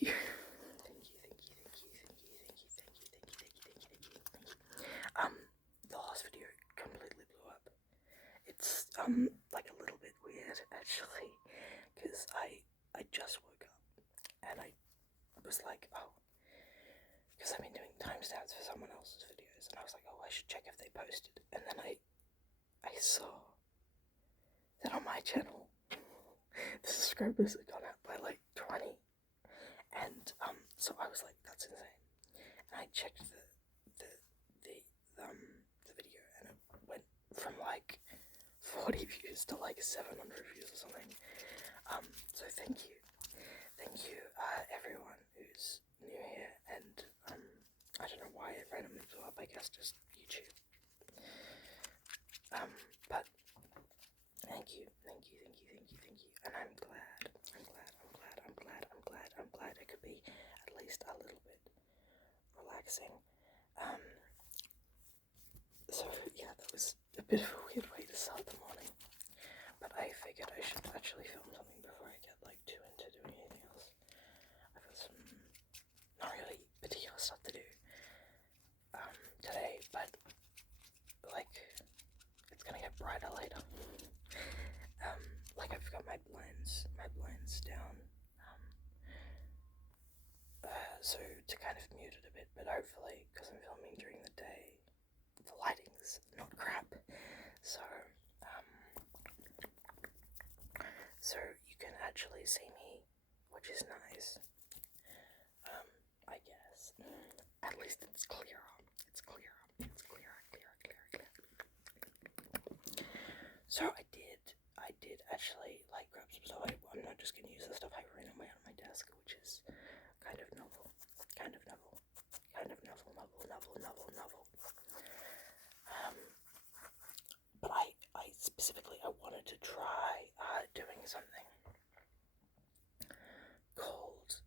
thank you. The last video completely blew up. It's like a little bit weird actually, because I just woke up and I was like, oh, because I've been doing timestamps for someone else's videos, and I was like, oh, I should check if they posted, and then I saw that on my channel the subscribers had gone up by like 20, and so I was like, that's insane. And I checked the video, and it went from like 40 views to like 700 views or something. So thank you, everyone who's new here, and I don't know why it randomly blew up. I guess just YouTube. But thank you, and I'm glad it could be at least a little bit relaxing. So yeah, that was a bit of a weird way to start the morning, but I figured I should actually film something before I get like too into doing anything else. I've got some not really particular stuff to do today, but like it's gonna get brighter later. Like I've got my blinds down, so to kind of mute it a bit, but hopefully, because I'm filming during the day, the lighting's not crap, so you can actually see me, which is nice. I guess. At least it's clearer. So I did actually like grab some stuff. I'm not just gonna use the stuff I randomly on my desk, which is kind of novel. But I specifically wanted to try doing something called,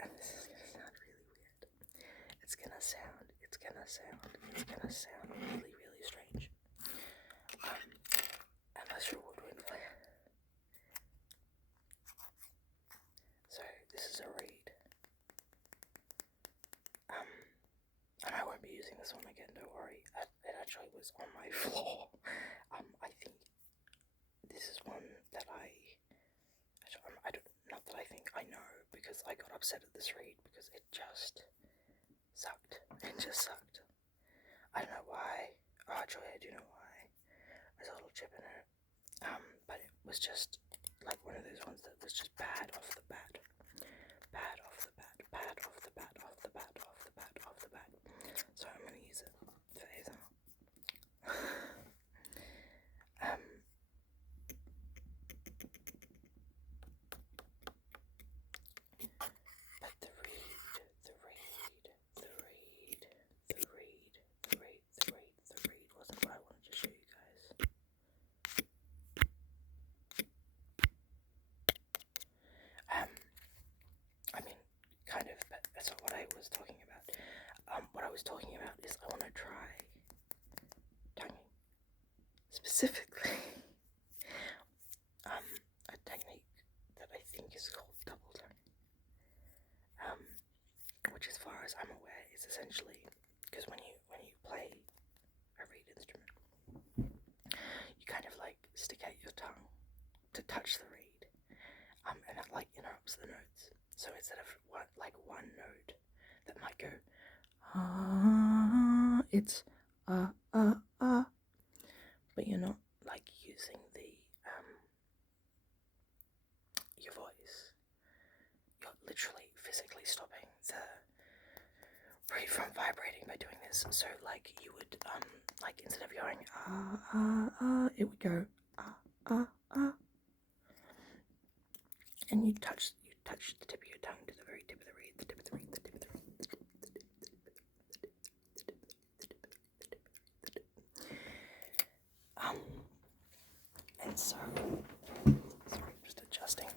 and this is gonna sound really weird. It's gonna sound really, really strange. Unless you're a woodwind player. So this is a reed. And I won't be using this one again, don't worry. It actually was on my floor. I think this is one that not that I think, I know, because I got upset at this reed because it just sucked. I don't know why. Oh, actually, I do know why. There's a little chip in it. But it was just like one of those ones that was just bad off the bat. So I'm gonna use it for ASMR. But the reed wasn't what I wanted to show you guys. I mean, kind of, but that's not what I was talking about. What I was talking about is I want to try tonguing. Specifically, a technique that I think is called double tonguing. Which, as far as I'm aware, is essentially, because when you play a reed instrument, you kind of like stick out your tongue to touch the reed, and that like interrupts the notes. So instead of one note that might go it's but you're not like using the your voice. You're literally physically stopping the reed from vibrating by doing this. So like you would like instead of going it would go and you touch the tip of your tongue to the very tip of the reed, and so sorry, I'm just adjusting.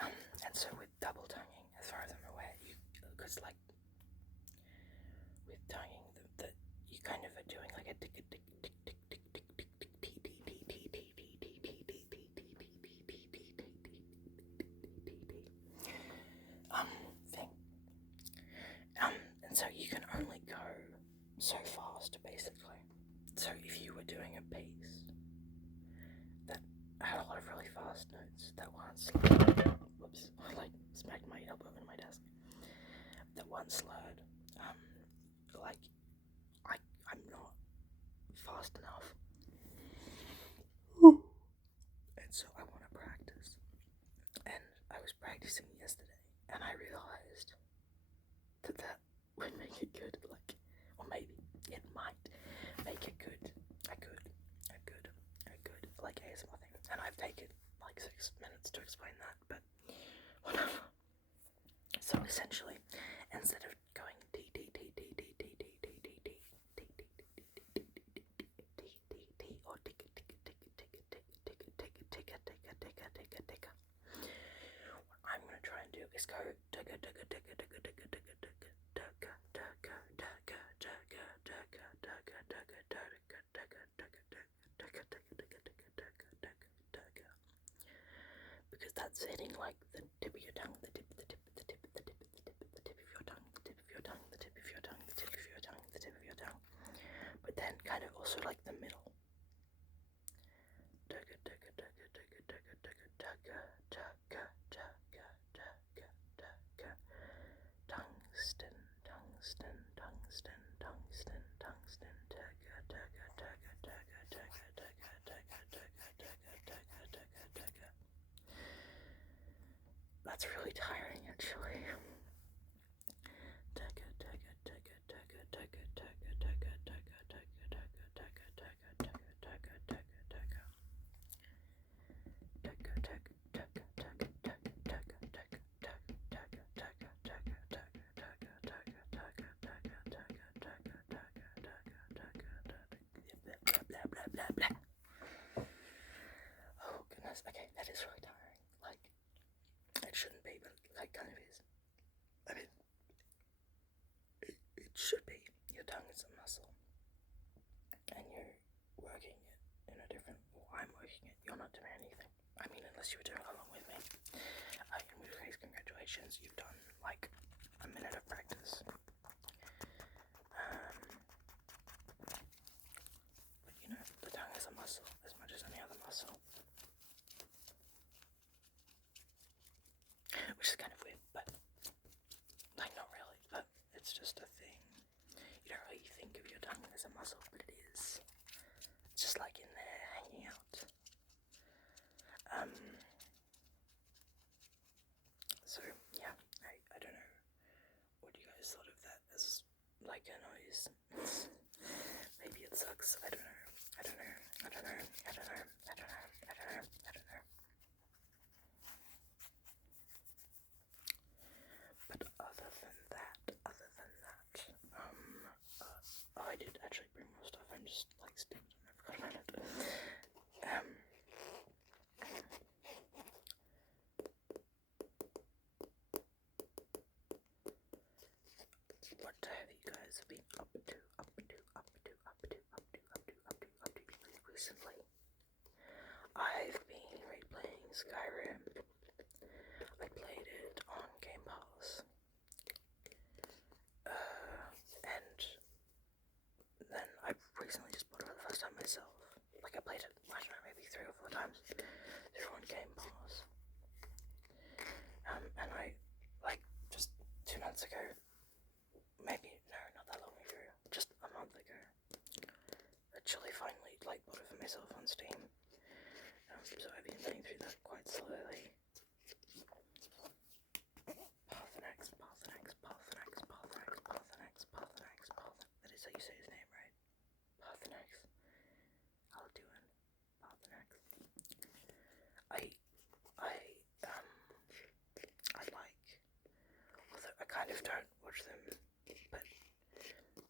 And so with double tonguing, as far as I'm aware, because like with tonguing, you kind of are doing like a tick tick tick tick tick tick tick tick tick slurred. Whoops, I like smacked my elbow in my desk. That one slurred. Like I'm not fast enough, and so I want to practice. And I was practicing yesterday, and I realized that would make it good. Like, or maybe it might make it good. A good like ASMR thing. And I've taken like 6 minutes to explain that, but whatever. So essentially, instead of going D D D D D D D D D D D D D D D or ticka ticka ticka ticka ticka ticka ticka ticka ticka ticka ticka, what I'm gonna try and do is go ticka ticka ticka ticka ticka ticka ticka ticka ticka ticka ticka ticka ticka ticka, because that's hitting like the tip of your tongue, the tip, the tip, the tip, the tip, the tip, the tip of your tongue, the tip of your tongue, the tip of your tongue, the tip of your tongue, the tip of your tongue, but then kind of also like the middle. Tungsten, tungsten, tungsten, tungsten, tungsten, tugga, tugga, tugga, tugga, tugga, tugga, tugga, tugga, tugga, tugga, tugga. That's really tiring, actually. Tugga, tugga, tugga, tugga, tugga, tugga, tugga, tugga, tugga, tugga, tugga, tugga, tugga, tugga, tugga, tugga. Oh goodness, okay, that is really tiring. Like, it shouldn't be, but like kind of is. I mean, it should be. Your tongue is a muscle, and you're working it in a different. Well, I'm working it. You're not doing anything. I mean, unless you were doing it along with me. In which case, congratulations, you've done like a minute of practice. But you know, the tongue is a muscle as much as any other muscle. Which is kind of weird, but like not really, but it's just a thing. You don't really think of your tongue as a muscle, but it is. It's just like in there hanging out. So yeah, I don't know what you guys thought of that as like a noise. Maybe it sucks. I don't know. But other than that, I did actually bring more stuff. I'm just like stupid and I forgot about it. What have you guys been up to recently? I've been replaying Skyrim. I played it on Game Pass. And then I recently just bought it for the first time myself. Like I played it, I don't know, maybe 3 or 4 times through on Game Pass. And I, like, just 2 months ago, maybe, no, not that long ago, just a month ago, actually finally, like, bought it for myself on Steam. So I've been playing through that quite slowly. Paarthurnax. That is how you say his name, right? Paarthurnax. Alduin. Paarthurnax. I like, although I kind of don't watch them, but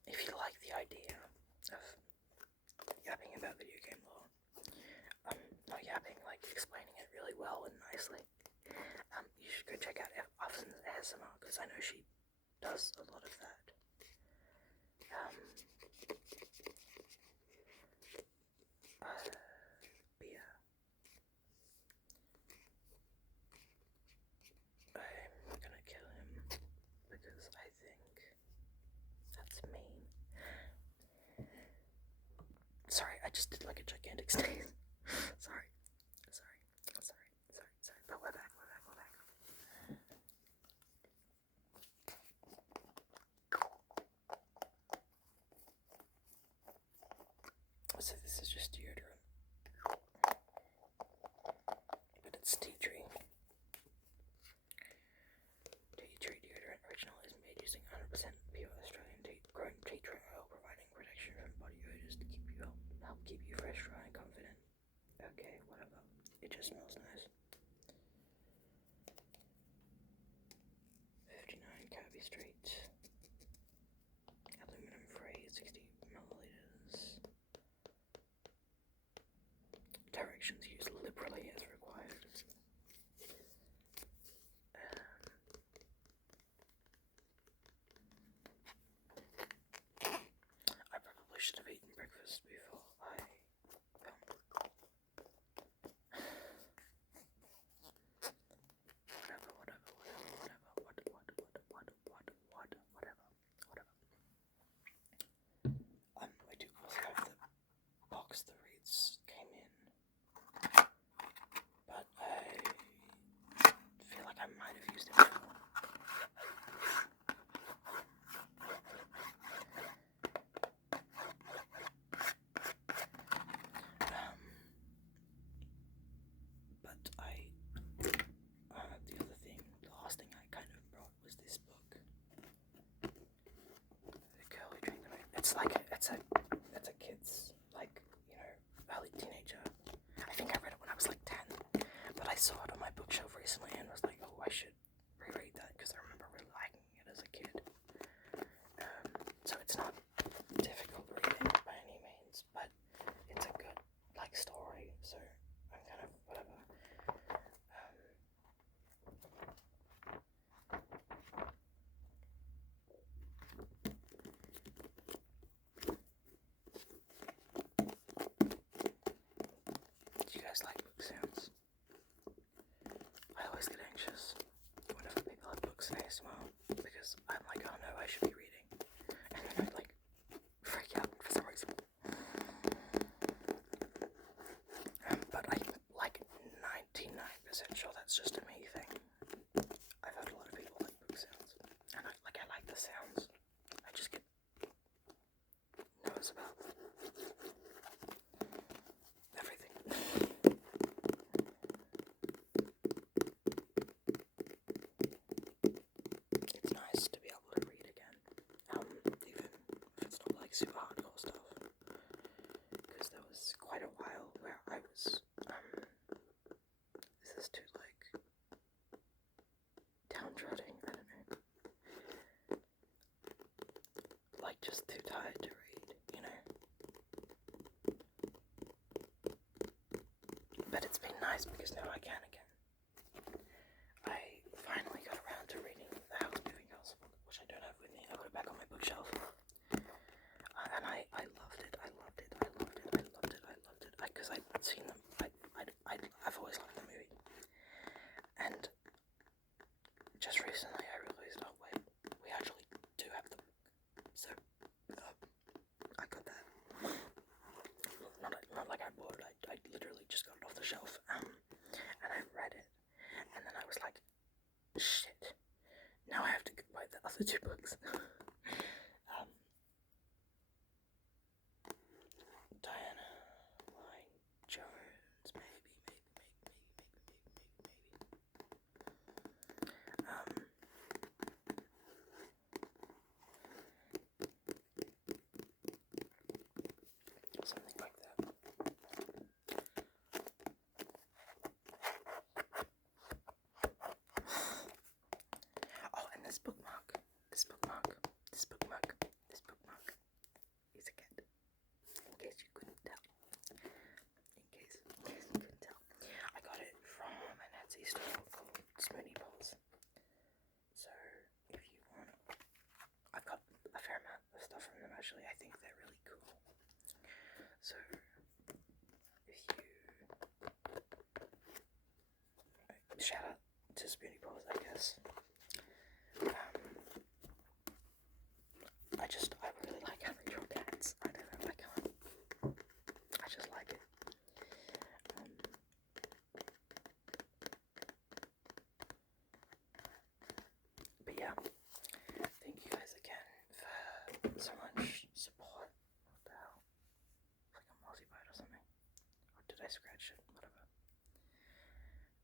if you like the idea of yapping about video game lore, not yapping, like explaining it really well and nicely, you should go check out Afton's ASMR, because I know she does a lot of that. But yeah, I'm gonna kill him because I think that's mean. Sorry, I just did like a gigantic sneeze. Sorry. But we're back. So this is just deodorant, but it's tea tree. Tea tree deodorant original is made using 100% pure Australian grown tea tree oil, providing protection from body odors to help keep you fresh, dry, and confident. Okay, whatever. It just smells nice. 59 Kirby Street. Aluminum free, 60 milliliters. Directions used liberally as required. I probably should have eaten breakfast before I I do also have the box the reads came in, but I feel like I might have used it before. But the last thing I kind of brought was this book. The Girl Who Dreamed the Moon. It's a kid's, like, you know, early teenager. I think I read it when I was like 10, but I saw it on my bookshelf recently and was like, oh, I should reread that because I remember really liking it as a kid. So it's not difficult reading by any means, but it's a good, like, story, so I'm kind of whatever. Do you guys like book sounds? I always get anxious whenever people have books ASMR because I'm like, oh no, I should be reading, and then I like freak out for some reason. But I'm like 99% sure that's just a me thing. I've heard a lot of people like book sounds, and I like the sounds. I just get nervous about everything. It's nice to be able to read again, even if it's not like super hardcore stuff, because there was quite a while where I was, this is too, like, downtrodden, I don't know, like, just too tired to read, you know. But it's been nice because now I can again. I finally got around to reading the Howl's Moving Castle book, which I don't have with me. I put it back on my bookshelf. And I loved it. Because I'd seen them. I've always loved the movie. And just recently I realised, oh wait, we actually do have them. So, I got that. Not like I bought it, I literally just got it off the shelf. And I read it. And then I was like, shit. Now I have to buy the other two books. Diana Lyne Jones, maybe. Something like that. Oh, and this bookmark is a cat. In case you couldn't tell. I got it from an Etsy store called Smoothie Balls. So if you want, I've got a fair amount of stuff from them actually. I think they're really cool. So if you shout out to Smoothie Balls, I guess. I really like how they draw cats. I don't know, I just like it. But yeah, thank you guys again for so much support. What the hell? It's like a Mozzie scratched it, whatever.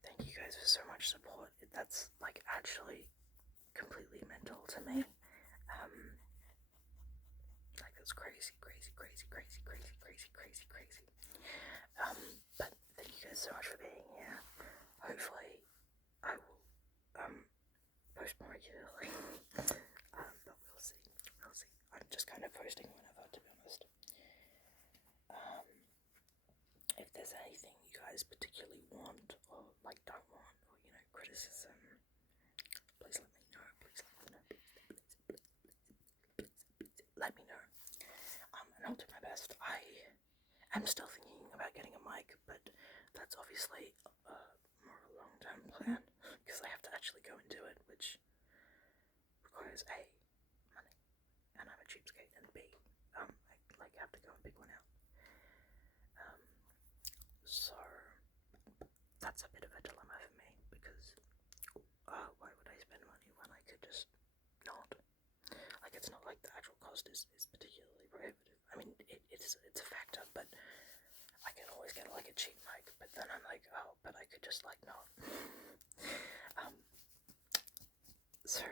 Thank you guys for so much support. That's like actually completely mental to me. Like that's crazy. But thank you guys so much for being here. Hopefully, I will post more regularly. But we'll see. I'm just kind of posting whenever, to be honest. If there's anything you guys particularly want or like don't want, or criticism, please let me know. Let me know. And I'll do my best. I am still thinking about getting a mic, but that's obviously more a long-term plan because I have to actually go and do it, which requires A, money, and I'm a cheapskate, and B, I have to go and pick one out. So that's a bit of a dilemma for me because why would I spend money when I could just not? Like, it's not like the actual cost is particularly prohibitive. I mean, it's a factor, but I can always get like a cheap mic. But then I'm like, oh, but I could just like not. So